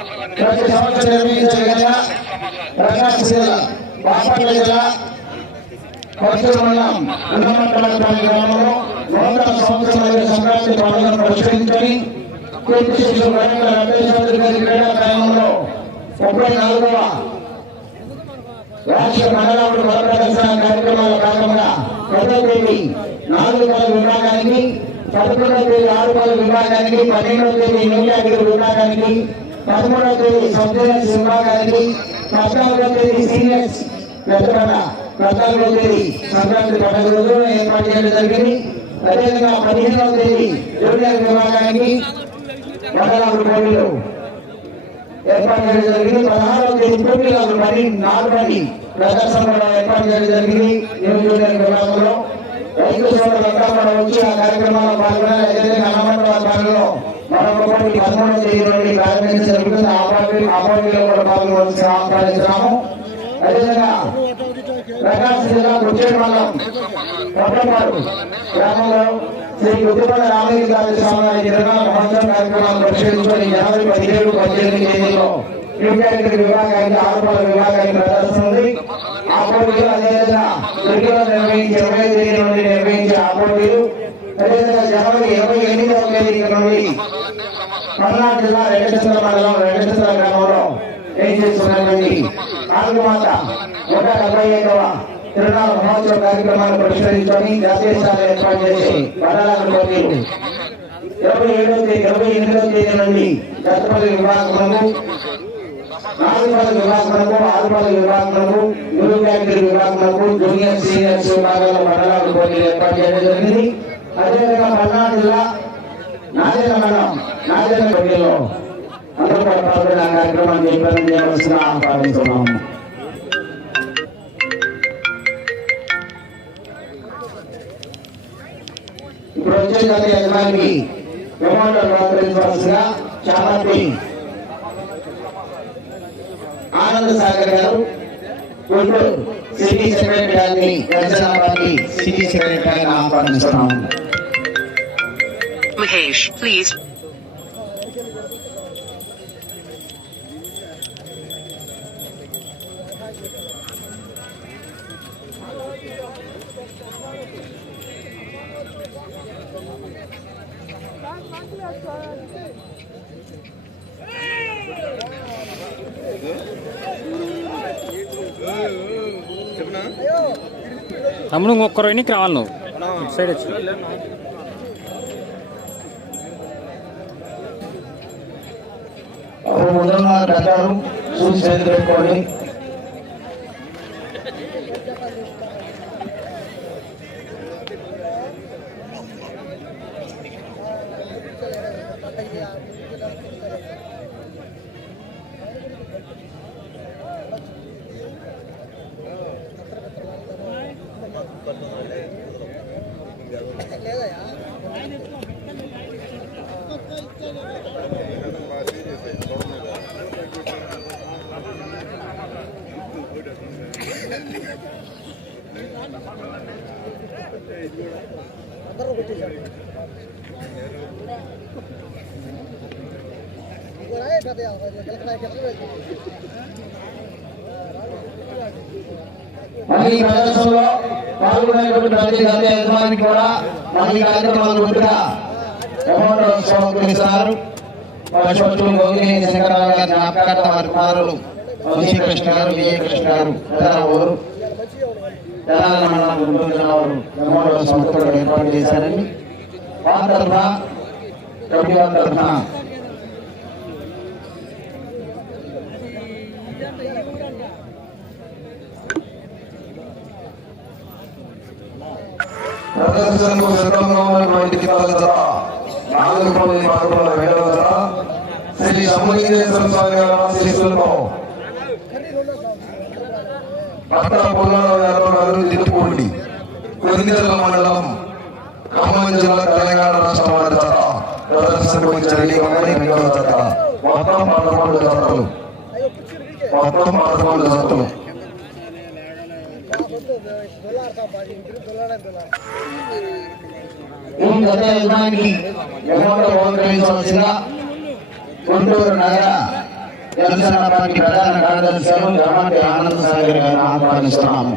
ప్రతి సంవత్సరం నిర్వహించే విధంగా ప్రకాశం జిల్లా బాపట్ల జిల్లా మండలం గ్రామంలో నూతన సంవత్సరాల సంక్రాంతి పండుగను పురస్కరించుకొని కీర్తి శిశు గారి క్రీడా గ్రామంలో ముప్పై నాలుగవ రాష్ట్ర మహిళావుడు ప్రదర్శన కార్యక్రమాల భాగంగా పదో నాలుగు పది విభాగానికి పదకొండవ తేదీ ఆరు పది విభాగానికి పన్నెండవ తేదీ నీలాగిరి విభాగానికి పదమూడవ తేదీ సబ్జెక్ట్స్ విభాగానికి పద్నాలుగవ తేదీ సీనియర్స్ పెద్దపడ పద్నాలుగవ తేదీ సంక్రాంతి పండుగ రోజున ఏర్పాటు చేయడం జరిగింది. అదేవిధంగా పదిహేనవ తేదీ జూనియర్ విభాగానికి మహిళావుడు పోటీలు ఏర్పాటు చేయడం జరిగింది. పదహారవ తేదీ తొమ్మిది పోటీలకు మరి నాలుగని ప్రదర్శన కూడా ఏర్పాటు చేయడం జరిగింది. జూనియర్ విభాగంలో రైతు సోదరులంతా కూడా వచ్చి ఆ కార్యక్రమంలో పాల్గొనాలి. అదేవిధంగా అన్నమండల భాగంలో మరొక పోటీ తేదీ కూడా పాల్గొనవలసి అదేవిధంగా ప్రకాశం జిల్లా మండలం కొట్టపాడు గ్రామంలో శ్రీ గుద్దిపడ గారి స్వామి మహోత్సవ పరిశీలించుకొని జనవరి పదిహేడు పద్దెనిమిది తేదీలో క్రికెట్ విభాగానికి ఆరుపాల విభాగానికి ప్రదర్శన ఉంది. ఆ పోటీలు అదేవిధంగా క్రికెట్ నిర్వహించి ఇరవై తేదీ నుండి నిర్వహించే ఆ పోటీలు. అదేవిధంగా జనవరి ఇరవై ఎనిమిదవ తేదీ నుండి పల్నాడు జిల్లా వెంకటేశ్వర మండలం వెంకటేశ్వర గ్రామంలో ఏం చేస్తున్నటువంటి నాలుగు మాత నూట డెబ్బై ఐదవ తిరునాళ్ళ మహోత్సవ కార్యక్రమాన్ని పరిష్కరించుకొని జాతీయ స్థాయిలో ఏర్పాటు చేసి వడాలను ఇరవై ఏడవ తేదీ ఇరవై ఎనిమిదవ తేదీ నుండి దత్తపల్లి విభాగములకు నాలుగు విభాగములకు ఆరుపల్లి విభాగములకు న్యూ క్యాటగిరీ విభాగములకు జూనియర్ సీనియర్స్ విభాగాల మండలాలు పోటీలు ఏర్పాటు చేయడం జరిగింది. అదే పల్నాడు జిల్లా నాగేంద్ర మండలం నాగేంద్ర పోటీలో అందరూ కూడా పాల్గొనే ఆ కార్యక్రమాన్ని జయప్రదం చేయవలసిన ఆహ్వానిస్తున్నాము ఇప్పుడు వచ్చే జాతీయ యజమానికి విమానాలు ప్రారంభించవలసిగా చాలా ఆనంద్ సాగర్ గారు గుంటూరు సిటీ సెక్రటరీ గారిని దర్శనానికి సిటీ సెక్రటరీ గారిని ఆహ్వానిస్తున్నాము Mahesh, please. తమ్ముడు ఇంకొకరు ఎన్నికి రావాలి నువ్వు. ఇటు సైడ్ వచ్చి. చూసి చేతి పెట్టుకోండి. మరి ఈ ప్రదర్శనలో పాల్గొనేటువంటి ప్రతి జాతీయ యజమానికి కూడా మరి ఈ కార్యక్రమాలు గుర్తుగా అమౌంట్ సమర్పిస్తారు పశుపతులు గోగిని శంకరరావు గారి జ్ఞాపకార్థ వారి కుమారులు వంశీకృష్ణ గారు విజయ కృష్ణ గారు ఊరు తెలంగాణ మండలం గుంటూరు జిల్లా వారు అమౌంట్ సమర్పణ ఏర్పాటు చేశారని వారి తరఫున తరఫున ప్రదర్శనకు సిద్ధంగా ఉన్నటువంటి కింద జత. నాలుగు పది వేల జత. శ్రీ సములింగేశ్వర స్వామి గారి ఆశీస్సులతో భక్త గారు కొరిందల మండలం ఖమ్మం జిల్లా తెలంగాణ రాష్ట్రం వారి జత. ప్రదర్శనకు వచ్చి ఉన్నాయి రెండవ జత. మొత్తం పదకొండు జతలు. మొత్తం పదకొండు జతలు. గత యజమానికి అమౌంట్ బహుకరించవలసిన గుంటూరు నగర జనసేన పార్టీ ప్రధాన కార్యదర్శి గారు జమాటి ఆనంద్ సాగర్ గారిని ఆహ్వానిస్తున్నాము.